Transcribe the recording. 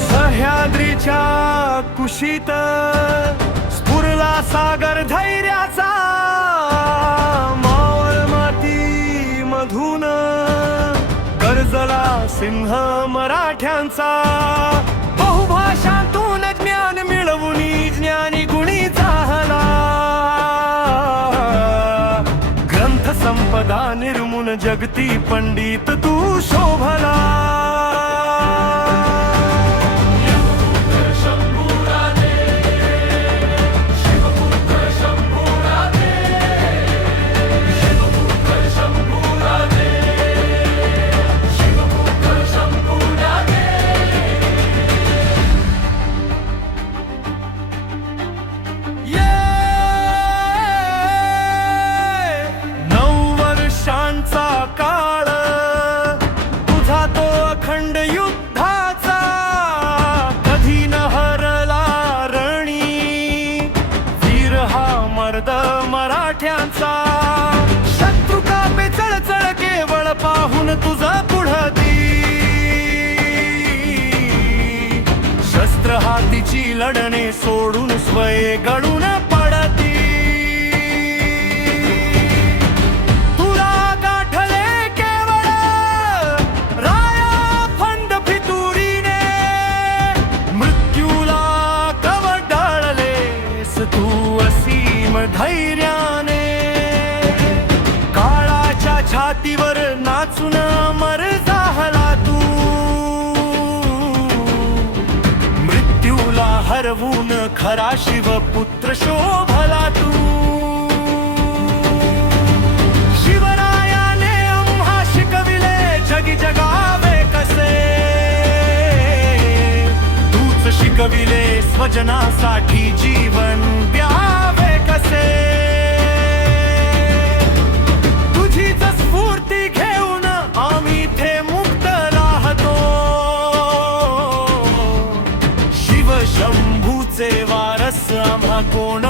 सह्याद्रीच्या कुशीत स्फुरला सागर धैर्याचा, मावळ माती मधून गरजला सिंह मराठ्यांचा. बहुभाषातून ज्ञान मिळवून ज्ञानी गुणी झाला, ग्रंथ संपदा निर्मून जगती पंडित तू शोभला. काळ तुझा तो अखंड युद्धाचा, कधी न हरला रणी वीर हा मर्द मराठ्यांचा. शत्रू कापे चळचळ केवळ पाहून तुझा पुढती, शस्त्र हातीची लढणे सोडून स्वये गळून पडती. तू असीम धैर्याने काळाच्या छातीवर नाचून अमर झाला तू, मृत्यूला हरवून खरा शिवपुत्र शोभला तू. शिवरायाने आम्हा शिकविले जगी जगावे कसे, तूच शिकविले स्वजनासाठी जीवन द्यावे कसे. तुझीच स्फूर्ती घेऊन आम्ही थे मुक्त राहतो, शिव शंभूचे वारस आम्हा कोण